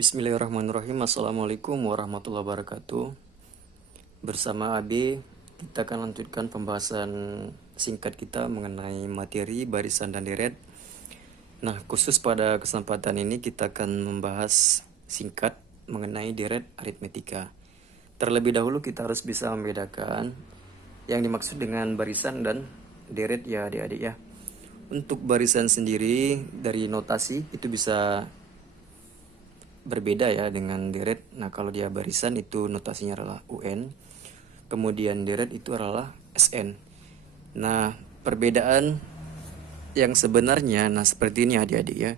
Bismillahirrahmanirrahim. Assalamualaikum warahmatullahi wabarakatuh. Bersama AB, kita akan lanjutkan pembahasan singkat kita mengenai materi barisan dan deret. Nah, khusus pada kesempatan ini kita akan membahas singkat mengenai deret aritmetika. Terlebih dahulu kita harus bisa membedakan yang dimaksud dengan barisan dan deret ya adik-adik ya. Untuk barisan sendiri dari notasi itu bisa berbeda ya dengan deret. Nah, kalau dia barisan itu notasinya adalah UN. Kemudian deret itu adalah SN. Nah, perbedaan yang sebenarnya seperti ini adik-adik ya.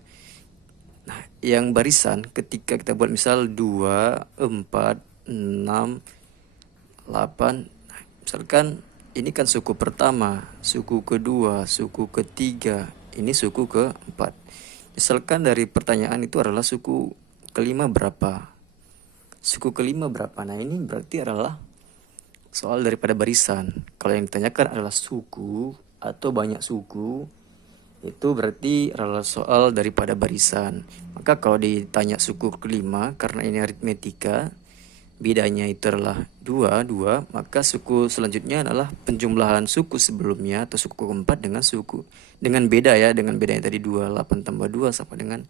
Nah, yang barisan ketika kita buat misal 2, 4, 6, 8. Nah, misalkan ini kan suku pertama, suku kedua, suku ketiga, ini suku keempat. Misalkan dari pertanyaan itu adalah suku kelima berapa? Suku kelima berapa? Nah, ini berarti adalah soal daripada barisan. Kalau yang ditanyakan adalah suku atau banyak suku, itu berarti adalah soal daripada barisan. Maka kalau ditanya suku kelima, karena ini aritmetika, bedanya itu adalah 2, maka suku selanjutnya adalah penjumlahan suku sebelumnya atau suku keempat dengan suku dengan beda ya, dengan bedanya tadi 2, 8 tambah 2 sama dengan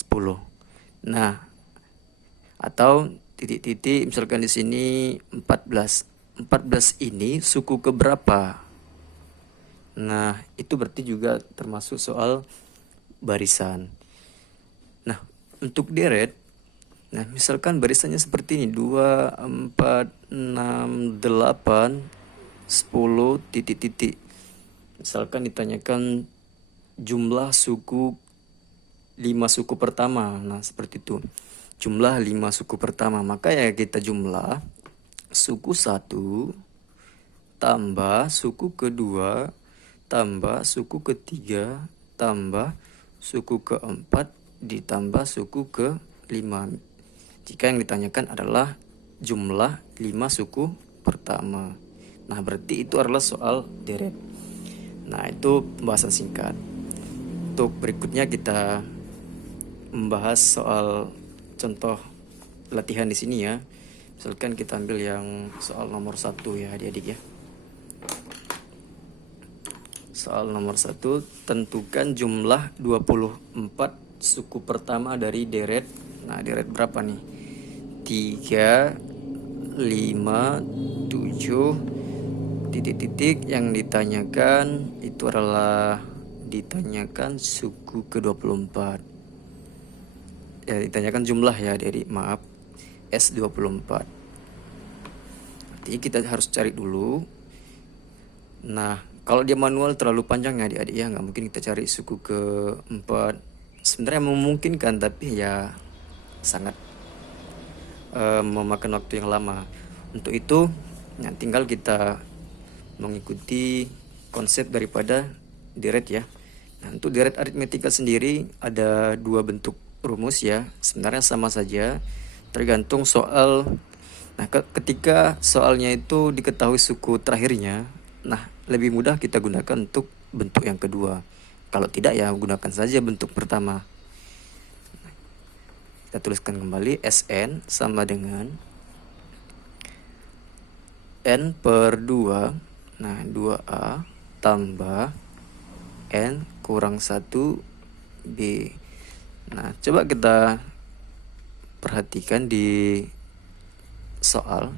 10. Nah, atau titik-titik misalkan di sini 14. 14 ini suku keberapa? Nah, itu berarti juga termasuk soal barisan. Nah, untuk deret, nah misalkan barisannya seperti ini 2, 4, 6, 8, 10 titik-titik. Misalkan ditanyakan jumlah suku 5 suku pertama. Nah, seperti itu. Jumlah 5 suku pertama, maka ya kita jumlah suku 1 tambah suku kedua tambah suku ketiga tambah suku keempat ditambah suku kelima. Jika yang ditanyakan adalah jumlah 5 suku pertama. Nah, berarti itu adalah soal deret. Nah, itu pembahasan singkat. Untuk berikutnya kita membahas soal contoh latihan di sini ya. Misalkan kita ambil yang soal nomor 1 ya adik-adik ya. Soal nomor 1, tentukan jumlah 24 suku pertama dari deret. Nah, deret berapa nih? 3, 5, 7, titik-titik. Yang ditanyakan itu adalah ditanyakan suku ke-24. Ya, ditanyakan jumlah ya adik-adik, maaf, S24. Nanti kita harus cari dulu. Nah, kalau dia manual terlalu panjang ya adik-adik ya, nggak mungkin kita cari suku ke-4. Sebenarnya memungkinkan, tapi ya sangat memakan waktu yang lama. Untuk itu, ya, tinggal kita mengikuti konsep daripada deret ya. Nah, untuk deret aritmetika sendiri ada 2 bentuk rumus ya, sebenarnya sama saja, tergantung soal. Nah, ketika soalnya itu diketahui suku terakhirnya, nah lebih mudah kita gunakan untuk bentuk yang kedua. Kalau tidak ya gunakan saja bentuk pertama. Kita tuliskan kembali SN sama dengan N per 2. Nah, 2A tambah N kurang 1B. Nah, coba kita perhatikan di soal.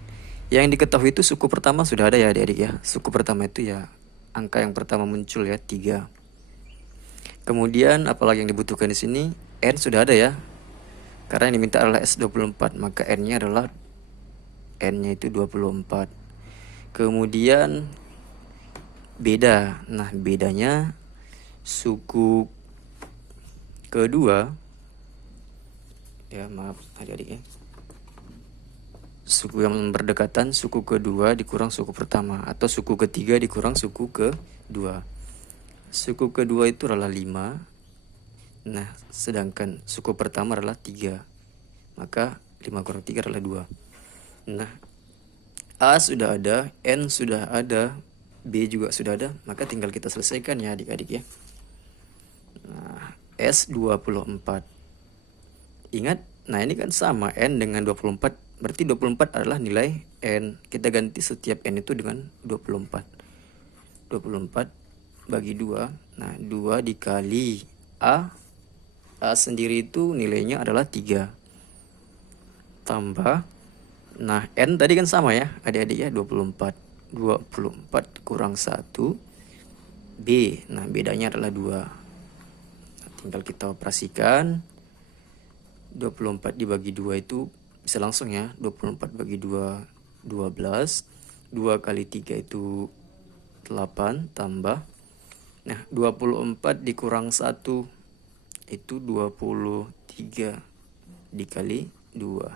Yang diketahui itu suku pertama sudah ada ya adik-adik ya. Suku pertama itu ya angka yang pertama muncul ya, 3. Kemudian apalagi yang dibutuhkan di sini? N sudah ada ya. Karena yang diminta adalah S24, maka N-nya adalah N-nya itu 24. Kemudian beda. Nah, bedanya suku kedua ya, maaf adik-adik ya, suku yang berdekatan, suku kedua dikurang suku pertama, atau suku ketiga dikurang suku kedua. Suku kedua itu adalah 5. Nah, sedangkan suku pertama adalah 3, maka 5 kurang 3 adalah 2. Nah, A sudah ada, N sudah ada, B juga sudah ada, maka tinggal kita selesaikan ya adik-adik ya. Nah, S24. Ingat, Nah ini kan sama N dengan 24, berarti 24 adalah nilai N. Kita ganti setiap N itu dengan 24. 24 bagi 2. Nah 2 dikali A. A sendiri itu nilainya adalah 3. Tambah. Nah N tadi kan sama ya adik-adik ya, 24. 24 kurang 1 B. Nah bedanya adalah 2. Nah, tinggal kita operasikan. 24 dibagi 2 itu bisa langsung ya. 24 bagi 2 12. 2 kali 3 itu 8 tambah. Nah 24 dikurang 1 itu 23 dikali 2.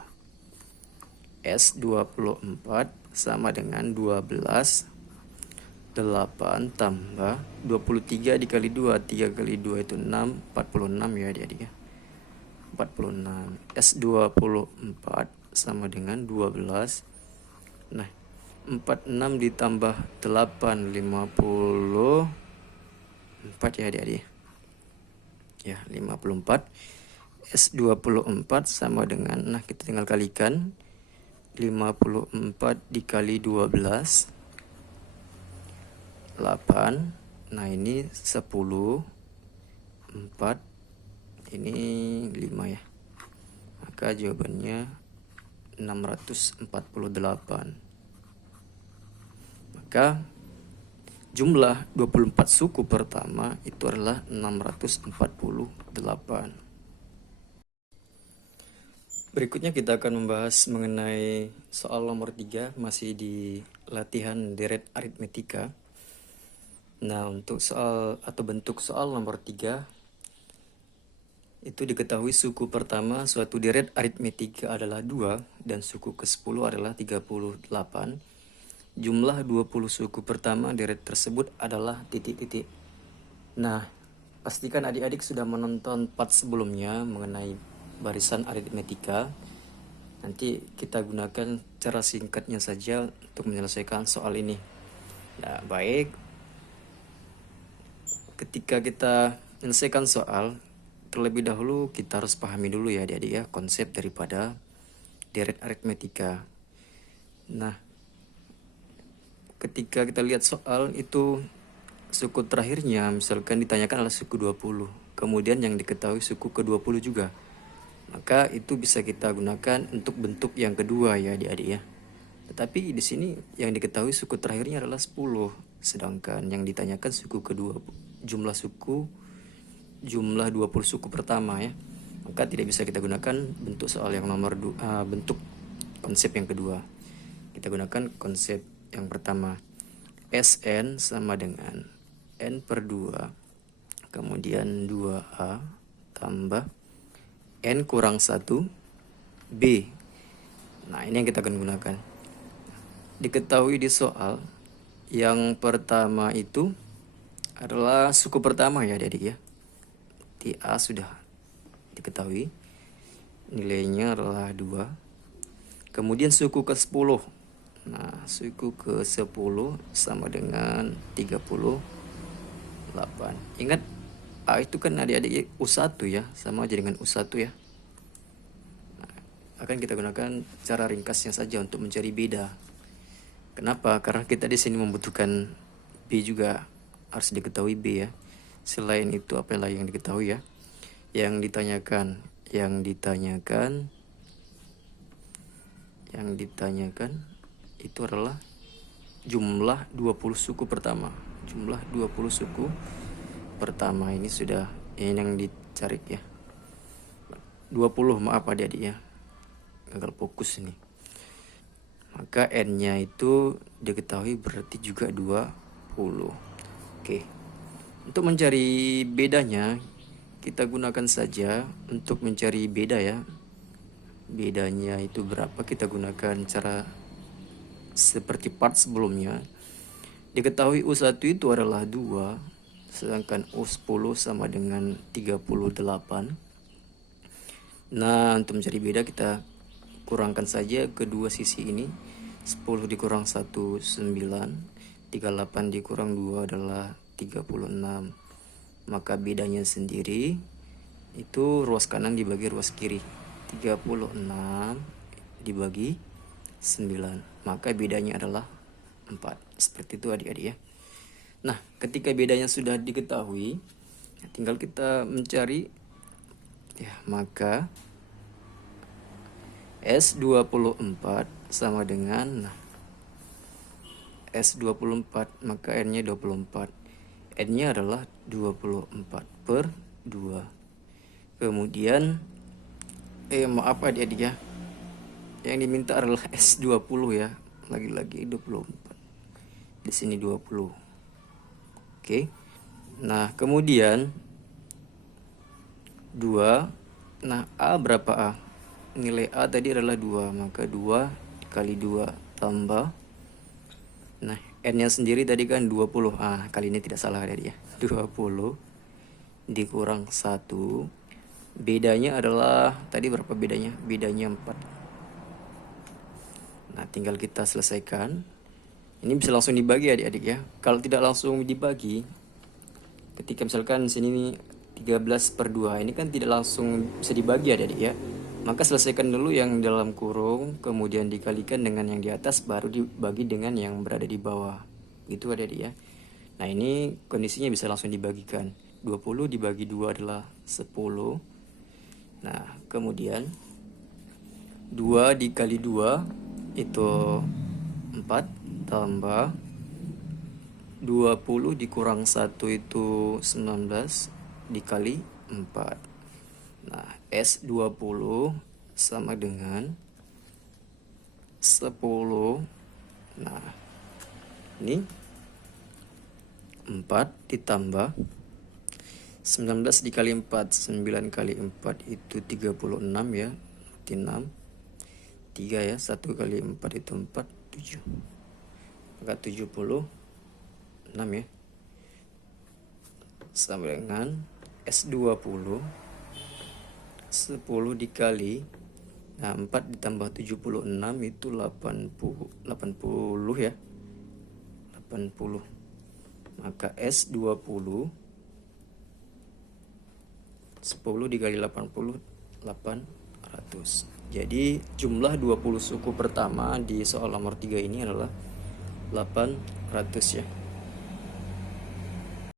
S 24 sama dengan 12. 8 tambah 23 dikali 2. 3 kali 2 itu 6. 46 ya adik-adik ya. 46. S 24 sama dengan 12. Nah 46 ditambah 8 54 ya adik-adik ya, 54. S 24 sama dengan, nah kita tinggal kalikan, 54 dikali 12 8. Nah ini 10. 4 ini 5 ya, maka jawabannya 648. Maka jumlah 24 suku pertama itu adalah 648. Berikutnya kita akan membahas mengenai soal nomor 3, masih di latihan deret aritmetika. Nah untuk soal atau bentuk soal nomor 3 itu diketahui suku pertama suatu deret aritmetika adalah 2 dan suku ke-10 adalah 38. Jumlah 20 suku pertama deret tersebut adalah titik-titik. Nah, pastikan adik-adik sudah menonton part sebelumnya mengenai barisan aritmetika. Nanti kita gunakan cara singkatnya saja untuk menyelesaikan soal ini. Nah, baik. Ketika kita menyelesaikan soal, terlebih dahulu kita harus pahami dulu ya adik-adik ya konsep daripada deret aritmetika. Nah, ketika kita lihat soal itu suku terakhirnya misalkan ditanyakan adalah suku 20, kemudian yang diketahui suku ke-20 juga, maka itu bisa kita gunakan untuk bentuk yang kedua ya adik-adik ya. Tetapi di sini yang diketahui suku terakhirnya adalah 10, sedangkan yang ditanyakan suku kedua, jumlah 20 suku pertama ya, maka tidak bisa kita gunakan bentuk soal yang nomor bentuk konsep yang kedua. Kita gunakan konsep yang pertama. Sn sama dengan n per 2, kemudian 2a tambah n kurang 1 b. Nah ini yang kita akan gunakan. Diketahui di soal yang pertama itu adalah suku pertama ya adik-adik ya. Di A sudah diketahui nilainya adalah 2. Kemudian suku ke-10. Nah, suku ke-10 sama dengan 38. Ingat A itu kan adik-adik U1 ya, sama aja dengan U1 ya. Nah, akan kita gunakan cara ringkasnya saja untuk mencari beda. Kenapa? Karena kita di sini membutuhkan B juga, harus diketahui B ya. Selain itu apa lagi yang diketahui ya? Yang ditanyakan itu adalah jumlah 20 suku pertama. Jumlah 20 suku pertama ini sudah, ini yang dicari ya. 20, maaf adik-adik ya. Gagal fokus ini. Maka N-nya itu diketahui berarti juga 20. Oke. Untuk mencari bedanya, kita gunakan saja untuk mencari beda ya. Bedanya itu berapa, kita gunakan cara seperti part sebelumnya. Diketahui U1 itu adalah 2, sedangkan U10 sama dengan 38. Nah, untuk mencari beda kita kurangkan saja kedua sisi ini. 10 dikurang 1, 9. 38 dikurang 2 adalah 36. Maka bedanya sendiri itu ruas kanan dibagi ruas kiri, 36 dibagi 9, maka bedanya adalah 4. Seperti itu adik-adik ya. Nah, ketika bedanya sudah diketahui, tinggal kita mencari ya, maka S24 sama dengan S24, maka N-nya 24. N-nya adalah 24 per 2. Kemudian maaf adik-adik ya, yang diminta adalah S20 ya, lagi-lagi 24, di sini 20. Oke. Nah, kemudian 2. Nah, A berapa A? Nilai A tadi adalah 2, maka 2 kali 2 tambah. Nah, N-nya sendiri tadi kan 20. Kali ini tidak salah tadi ya. 20 dikurang 1. Bedanya adalah, tadi berapa bedanya? Bedanya 4. Nah, tinggal kita selesaikan. Ini bisa langsung dibagi adik-adik ya. Kalau tidak langsung dibagi, ketika misalkan sini 13 per 2, ini kan tidak langsung bisa dibagi adik-adik ya. Maka selesaikan dulu yang dalam kurung, kemudian dikalikan dengan yang di atas, baru dibagi dengan yang berada di bawah. Gitu adik-adik ya. Nah, ini kondisinya bisa langsung dibagikan. 20 dibagi 2 adalah 10. Nah, kemudian 2 dikali 2 itu 4, tambah 20 dikurang 1 itu 19 dikali 4. Nah, S20 sama dengan 10. Nah, ini 4 ditambah 19 dikali 4, 9 kali 4 itu 36 ya, berarti 6. 3 ya, 1 kali 4 itu 4, 7. Maka 76 ya. Sama dengan S20 10 dikali 4 ditambah 76 itu 80 ya. 80. Maka S20 10 dikali 80 800. Jadi jumlah 20 suku pertama di soal nomor 3 ini adalah 800 ya.